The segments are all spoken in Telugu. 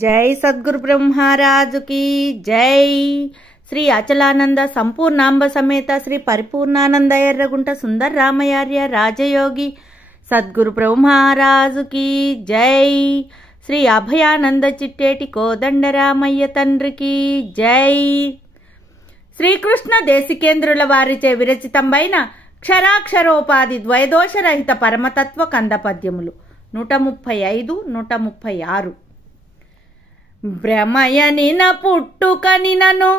జై సద్గురు బ్రహ్మరాజుకి జై. శ్రీ అచలానంద సంపూర్ణాంబ సమేత శ్రీ పరిపూర్ణానంద ఎర్రగుంట సుందర రామయార్య రాజయోగి సద్గురు బ్రహ్మరాజుకి జై. శ్రీ అభయానంద చిట్టేటి కోదండరామయ్య తండ్రికి జై. శ్రీకృష్ణ దేశికేంద్రుల వారిచే విరచితంబైన క్షరాక్షరోపాధి ద్వైదోషరహిత పరమతత్వ కందపద్యములు 135, 136. భ్రమయనిన పుట్టుకనినను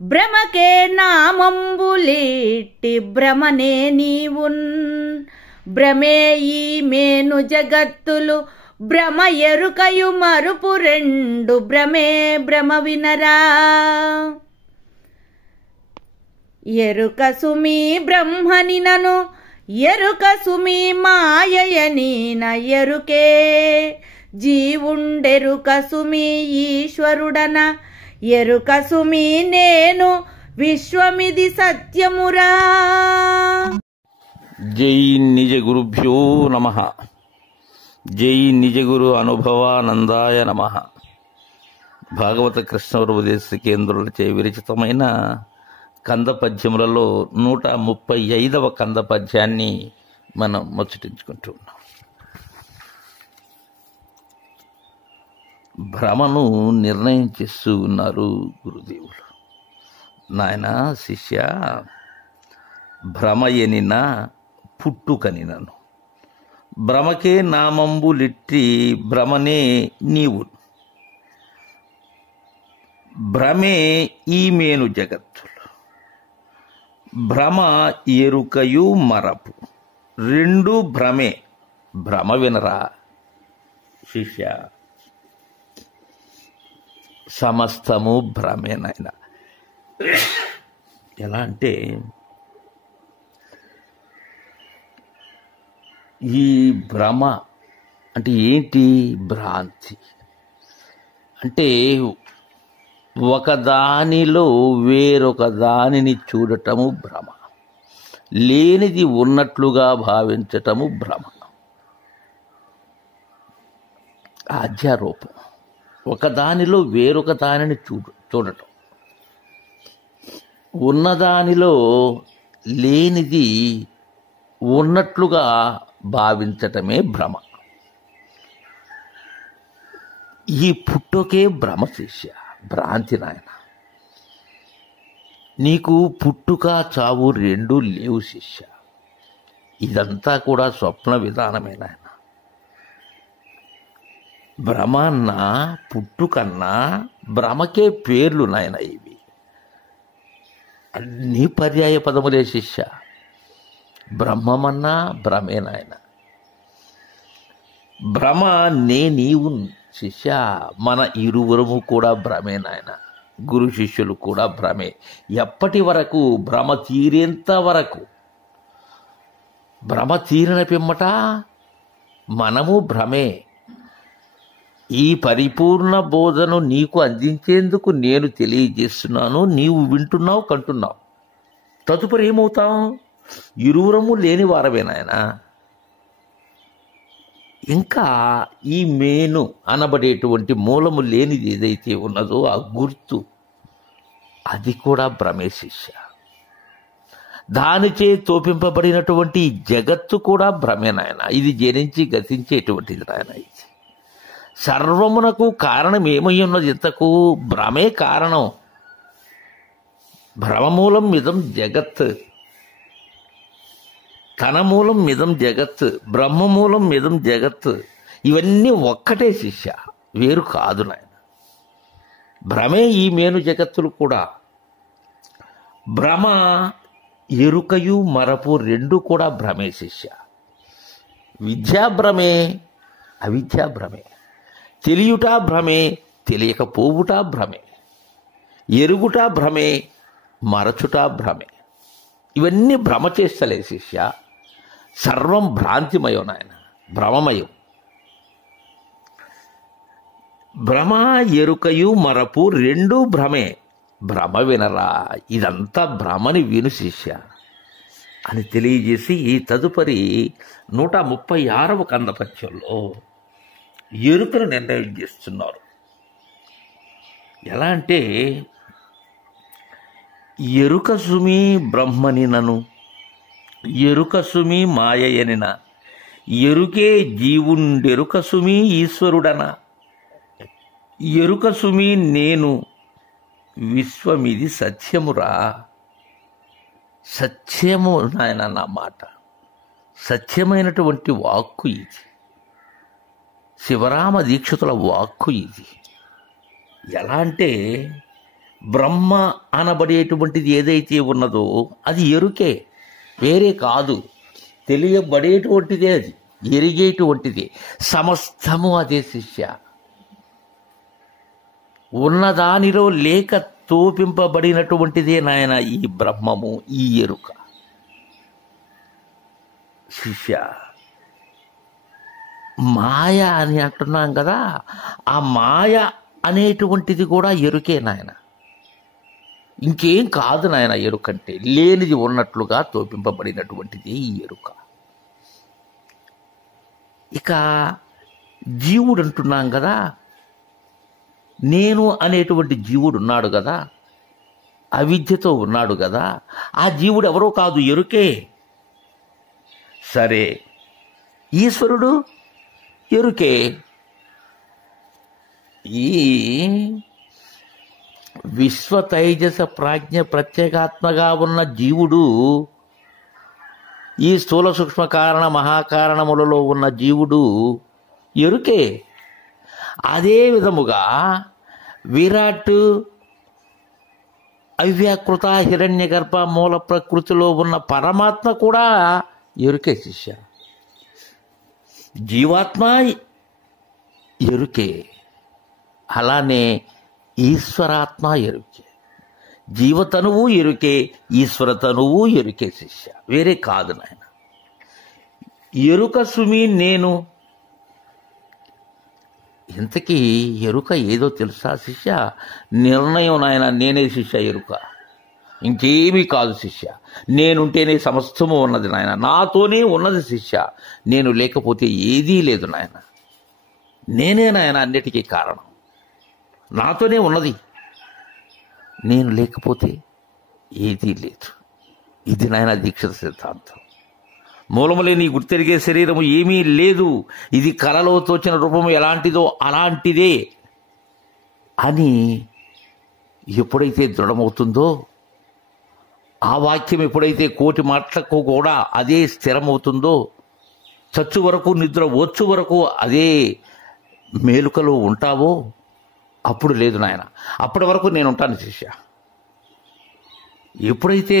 భ్రమకే నామంబులీట్టి భ్రమనే నీవున్ భ్రమే ఈ మేను జగత్తులు భ్రమ ఎరుకయు మరుపు రెండు భ్రమే భ్రమ వినరా. ఎరుక సుమి బ్రహ్మనినను ఎరుక సుమి మాయయనీన ఎరుకే జీవుండెరుక సుమి ఈశ్వరుడన ఎరుక సుమి నేను విశ్వమిది సత్యమురా. జై నిజ గురుభ్యో నమః. జై నిజ గురు అనుభవానందాయ నమః. భాగవత కృష్ణోపదేశ కేంద్రులచే విరచితమైన కంద పద్యములలో 135వ కంద పద్యాన్ని మనం ముచ్చటించుకుంటూ ఉన్నాం. భ్రమను నిర్ణయం చేస్తూ ఉన్నారు గురుదేవులు. నాయన శిష్య, భ్రమయనిన పుట్టుకనినను భ్రమకే నామంబులిట్టి భ్రమనే నీవు భ్రమే ఈ మేను జగత్తులు భ్రమ ఎరుకయు మరపు రెండు భ్రమే భ్రమ వినరా శిష్య. సమస్తము భ్రమేనాయన. ఎలా అంటే ఈ భ్రమ అంటే ఏంటి? భ్రాంతి అంటే ఒకదానిలో వేరొక దానిని చూడటము భ్రమ, లేనిది ఉన్నట్లుగా భావించటము భ్రమ. ఆధ్యారూపం ఒకదానిలో వేరొక దానిని చూడటం, ఉన్నదానిలో లేనిది ఉన్నట్లుగా భావించటమే భ్రమ. ఈ పుట్టుకే భ్రమ శిష్య, భ్రాంతి నాయన. నీకు పుట్టుక చావు రెండూ లేవు శిష్య. ఇదంతా కూడా స్వప్న విధానమే నాయన. భ్రమన్నా పుట్టుకన్నా భ్రమకే పేర్లు నాయన. ఇవి అన్నీ పర్యాయ పదములే శిష్య. బ్రహ్మమన్నా భ్రమే నాయన. భ్రమ నీవు శిష్య. మన ఇరువురము కూడా భ్రమే నాయన. గురు శిష్యులు కూడా భ్రమే. ఎప్పటి వరకు? భ్రమ తీరేంత వరకు. భ్రమ తీరిన పిమ్మట మనము భ్రమే. ఈ పరిపూర్ణ బోధను నీకు అందించేందుకు నేను తెలియజేస్తున్నాను. నీవు వింటున్నావు, కంటున్నావు. తదుపరి ఏమవుతావు? ఇరువురము లేని వారమే నాయన. ఇంకా ఈ మేను అనబడేటువంటి మూలము లేనిది ఏదైతే ఉన్నదో ఆ గుర్తు, అది కూడా భ్రమే శిష్య. దానిచే తోపింపబడినటువంటి జగత్తు కూడా భ్రమే నాయన. ఇది జనించి గతించేటువంటిది నాయన. ఇది సర్వమునకు కారణం ఏమై ఉన్నది? ఇంతకు భ్రమే కారణం. భ్రమమూలం మిదం జగత్, తన మూలం మిదం జగత్, బ్రహ్మమూలం మిదం జగత్. ఇవన్నీ ఒక్కటే శిష్య, వేరు కాదు నాయన. భ్రమే ఈ మేను జగత్తులు కూడా. భ్రమ ఎరుకయు మరపు రెండు కూడా భ్రమే శిష్య. విద్యాభ్రమే, అవిద్యాభ్రమే. తెలియుట భ్రమే, తెలియకపోవుట భ్రమే. ఎరుగుట భ్రమే, మరచుట భ్రమే. ఇవన్నీ భ్రమ చేస్తలే శిష్య. సర్వం భ్రాంతిమయం నాయన, భ్రమమయం. భ్రమ ఎరుకయు మరపు రెండు భ్రమే భ్రమ వినరా. ఇదంతా భ్రమని విను శిష్య అని తెలియజేసి తదుపరి 136వ కంద పద్యంలో ఎరుకను నిర్ణయం చేస్తున్నారు. ఎలా అంటే, ఎరుక సుమి బ్రహ్మనినను ఎరుక సుమి మాయయనిన ఎరుకే జీవుండెరుక సుమి ఈశ్వరుడన ఎరుక సుమి నేను విశ్వమిది సత్యమురా. సత్యము నాయన, నా మాట సత్యమైనటువంటి వాక్కు ఇది. శివరామ దీక్షితుల వాక్కు ఇది. ఎలా అంటే, బ్రహ్మ అనబడేటువంటిది ఏదైతే ఉన్నదో అది ఎరుకే, వేరే కాదు. తెలియబడేటువంటిదే, అది ఎరిగేటువంటిదే. సమస్తము అదే శిష్య. ఉన్నదానిలో లేక తోపింపబడినటువంటిదే నాయన ఈ బ్రహ్మము, ఈ ఎరుక. శిష్య, మాయ అని అంటున్నాం కదా, ఆ మాయ అనేటువంటిది కూడా ఎరుకే నాయన. ఇంకేం కాదు నాయన. ఎరుకంటే లేనిది ఉన్నట్లుగా తోపింపబడినటువంటిది ఈ ఎరుక. ఇక జీవుడు అంటున్నాం కదా, నేను అనేటువంటి జీవుడు ఉన్నాడు కదా, అవిద్యతో ఉన్నాడు కదా. ఆ జీవుడు ఎవరో కాదు, ఎరుకే. సరే, ఈశ్వరుడు ఎరుకే. ఈ విశ్వ తైజస ప్రాజ్ఞ ప్రత్యేగాత్మగా ఉన్న జీవుడు, ఈ స్థూల సూక్ష్మ కారణ మహాకారణములలో ఉన్న జీవుడు ఎరుకే. అదే విధముగా విరాట్, అవ్యాకృత, హిరణ్య గర్భ, మూల ప్రకృతిలో ఉన్న పరమాత్మ కూడా ఎరుకే శిష్య. జీవాత్మ ఎరుకే. అలానే ఈశ్వరాత్మ ఎరుకే. జీవతనువు ఎరుకే, ఈశ్వరతనువు ఎరుకే శిష్య, వేరే కాదు నాయన. ఎరుక సుమి నేను. ఇంతకీ ఎరుక ఏదో తెలుసా శిష్య? నిర్ణయం నాయన, నేనే శిష్య ఎరుక, ఇంకేమీ కాదు శిష్య. నేనుంటేనే సమస్తము ఉన్నది నాయన, నాతోనే ఉన్నది శిష్య. నేను లేకపోతే ఏదీ లేదు నాయన. నేనే నాయన అన్నిటికీ కారణం, నాతోనే ఉన్నది. నేను లేకపోతే ఏదీ లేదు. ఇది నాయన దీక్షిత సిద్ధాంతం. మూలము లేని గుర్తెరిగే శరీరము ఏమీ లేదు. ఇది కలలో తోచిన రూపము ఎలాంటిదో అలాంటిదే అని ఎప్పుడైతే దృఢమవుతుందో, ఆ వాక్యం ఎప్పుడైతే కోటి మాటలకు కూడా అదే స్థిరమవుతుందో, చచ్చు వరకు నిద్ర వచ్చు వరకు అదే మేలుకలో ఉంటావో, అప్పుడు లేదు నాయన. అప్పటి వరకు నేను ఉంటాను శిష్య. ఎప్పుడైతే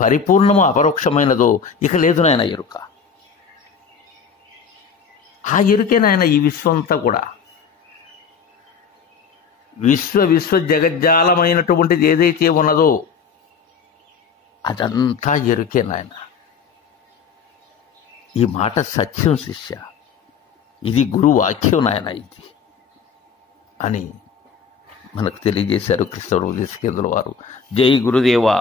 పరిపూర్ణము అపరోక్షమైనదో ఇక లేదు నాయన ఎరుక. ఆ ఎరుకే నాయన ఈ విశ్వంతా కూడా. విశ్వ జగజ్జాలమైనటువంటిది ఏదైతే ఉన్నదో అదంతా ఎరుకే నాయన. ఈ మాట సత్యం శిష్య, ఇది గురు వాక్యం నాయన ఇది అని మనకు తెలియజేశారు కృష్ణ ఉపదేశ కేంద్రుల వారు. జై గురుదేవా.